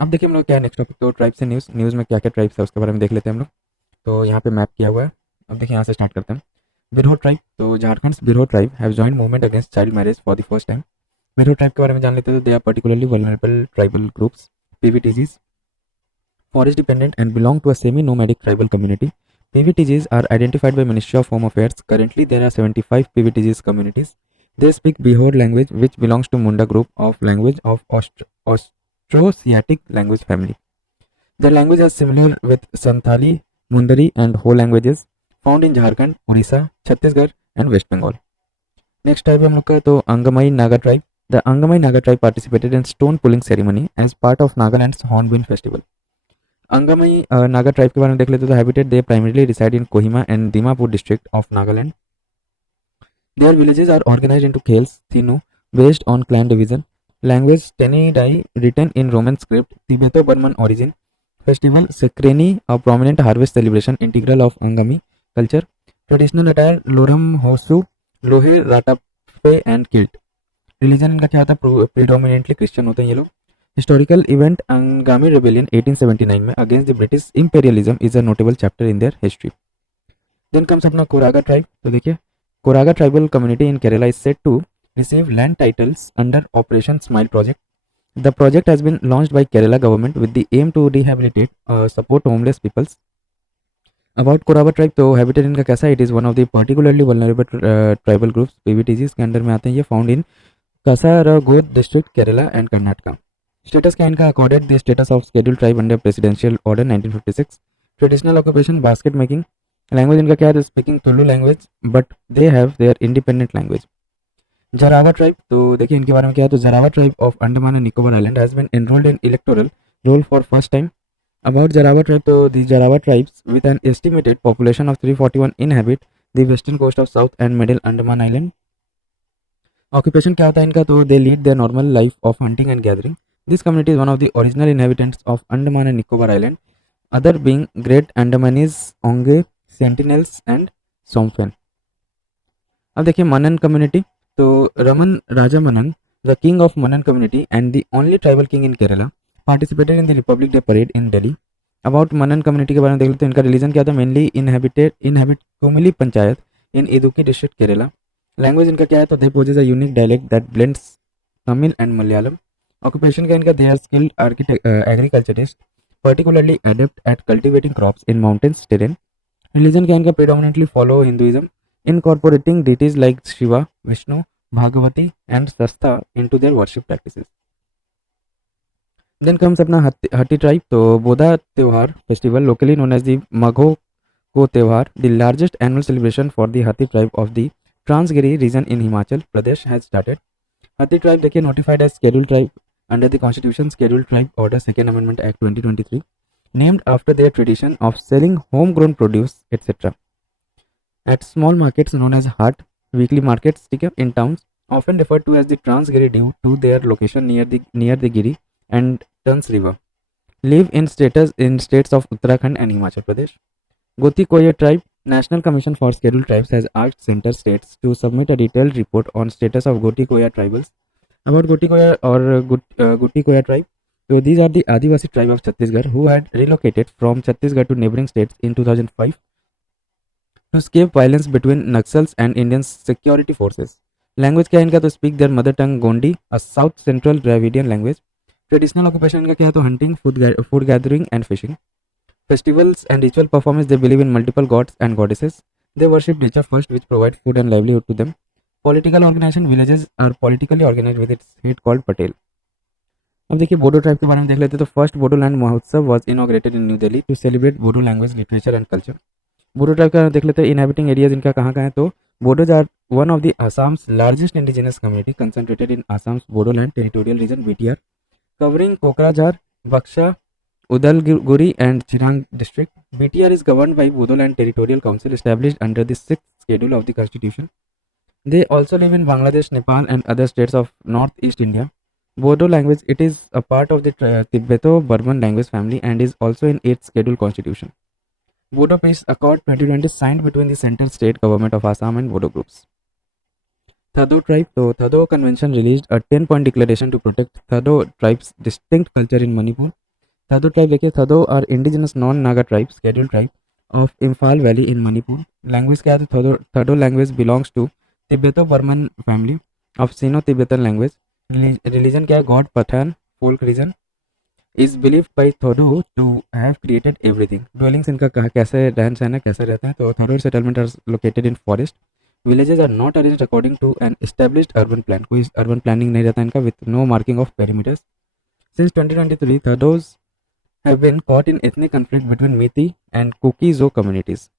अब देखिए हम लोग क्या है नेक्स्ट टॉपिक, तो ट्राइब से न्यूज़ में क्या क्या ट्राइब्स है उसके बारे में देख लेते हैं हम लोग। तो यहाँ पे मैप किया हुआ है। अब देखिए यहाँ से स्टार्ट करते हैं। बिरहो ट्राइब, तो Jharkhand Birhor tribe have joined movement against child marriage for the first time. Birhor tribe के बारे में जान लेते हैं। तो they are particularly vulnerable tribal groups, PVTGs, forest dependent and belong to a semi-nomadic tribal community. PVTGs are identified by Ministry of Home Affairs. Currently, there are 75 PVTGs communities. They speak Bihor language, which belongs to Munda group of language of Austroasiatic language family. Their language is similar with Santhali, Mundari, and Ho languages found in Jharkhand, Orissa, Chhattisgarh, and West Bengal. Next type हम लोग का तो अंगमई Naga tribe. The Angamai Naga tribe participated in stone pulling ceremony as part of Nagaland's Hornbill festival. Angami Naga tribe के बारे में देख लेते तो habitat they primarily reside in Kohima and Dimapur district of Nagaland. Their villages are organized into खेल्स थिनु based on clan division. Language Tenyidie written in Roman script Tibeto Burman origin. Festival Sekrenyi a prominent harvest celebration integral of Angami culture. Traditional attire लोरम होसु लोहे राटापे and kilt. Religion इनका क्या होता है, प्रीडोमिनेंटली क्रिश्चियन होते हैं ये लोग. हिस्टोरिकल इवेंट अंगामी रेबेलियन 1879 में against the British imperialism is a notable chapter in their history. Then comes अपना कोरागा ट्राइब. तो देखिए Koraga tribal community in Kerala is set to receive land titles under Operation Smile project. The project has been launched by Kerala government with the aim to rehabilitate support homeless peoples. About Koraga tribe, तो habitat इनका कैसा है, it is one of the particularly vulnerable tribal groups PVTGs के under में आते हैं. ये found in Kasaragod district Kerala and Karnataka. Status क्या है इनका, accorded the status of schedule tribe under presidential order 1956. Traditional occupation basket making. Language इनका क्या है, speaking Tulu language but they have their independent language. Jarawa tribe, तो देखिए इनके बारे में क्या है, तो Jarawa tribe of Andaman and Nicobar island has been enrolled in electoral roll for first time. About Jarawa tribe, तो the Jarawa tribes with an estimated population of 341 inhabit the western coast of South and Middle Andaman island. Occupation क्या होता है इनका, तो they lead their normal life of hunting and gathering. This community is one of the original inhabitants of Andaman and Nicobar Island, other being Great Andamanese, Onge, Sentinels and Somfen. अब देखिए Mannan community, तो Raman Raja Mannan, the king of Mannan community and the only tribal king in Kerala, participated in the Republic Day parade in Delhi. About Mannan community के बारे में देख लेते हैं. इनका रिलीजन क्या था, mainly inhabit Kumily panchayat in Idukki district Kerala. Language इनका क्या है, तो they possess a unique dialect that blends Tamil and Malayalam. Occupation का इनका, they are skilled agriculturist particularly adept at cultivating crops in mountains terrain. Religion क्या इनका, predominantly follow Hinduism, incorporating deities like Shiva, Vishnu, Bhagavati and Sastha into their worship practices. Then comes अपना हट्टी tribe, तो Bodha Tyohar festival locally known as the Magho ko Tyohar, the largest annual celebration for the Hattee tribe of the Transgiri region in Himachal Pradesh has started. Hattee tribe देखिए notified as schedule tribe under the Constitution, Scheduled Tribe Order Second Amendment Act 2023, named after their tradition of selling homegrown produce, etc. At small markets known as Haat, weekly markets, in towns, often referred to as the Transgiri due to their location near the Giri and Tans River, live in states of Uttarakhand and Himachal Pradesh. Goti Koya Tribe, National Commission for Scheduled Tribes has asked center states to submit a detailed report on status of Goti Koya tribals. About Goti Koya or Gutti Koya tribe, so these are the Adivasi tribe of Chhattisgarh who had relocated from Chhattisgarh to neighboring states in 2005 to escape violence between Naxals and Indian security forces. Language क्या है इनका, तो speak their mother tongue Gondi, a South Central Dravidian language. Traditional occupation इनका क्या है, तो hunting, food gathering and fishing. Festivals and ritual performance, they believe in multiple gods and goddesses. They worship nature first, which provide food and livelihood to them. Political organization, villages are politically organized with its head called Patel. अब देखिए Bodo tribe के बारे में देख लेते हैं. तो first Bodoland Mahotsav was inaugurated in New Delhi to celebrate Bodo language literature and culture. Bodo tribe का देख लेते हैं. इनहैबिटिंग एरियाज इनका कहाँ कहाँ है, तो Bodos are one of the Assam's largest indigenous community concentrated in Assam's Bodoland territorial region BTR, covering Kokrajhar, Baksa, Udalguri and Chirang district. BTR is governed by Bodoland territorial council established under the 6th schedule of the constitution. They also live in Bangladesh, Nepal and other states of northeast India. Bodo language, it is a part of the Tibeto-Burman language family and is also in 8th schedule constitution. Bodo Peace Accord 2020 signed between the central state government of Assam and Bodo groups. Thado tribe, so Thado convention released a 10-point declaration to protect Thado tribe's distinct culture in Manipur. थर्डो tribe देखिए, थर्डो are indigenous non Naga tribe, scheduled tribe of Imphal valley in Manipur. Language क्या है, तो थर्डो language belongs to Tibeto Burman family of Sino Tibetan language. Religion क्या है, god Pathian folk religion is believed by Thadou to have created everything. Dwellings इनका कहा कैसे रहन सहन है, कैसे रहते हैं, तो थोडो settlement are located in forest. Villages are not arranged according to an established urban plan, कोई अर्बन प्लानिंग नहीं रहता इनका, with no marking of perimeters. Since 2023 थर्डोज have been caught in ethnic conflict between Methi and Kuki-Zo communities.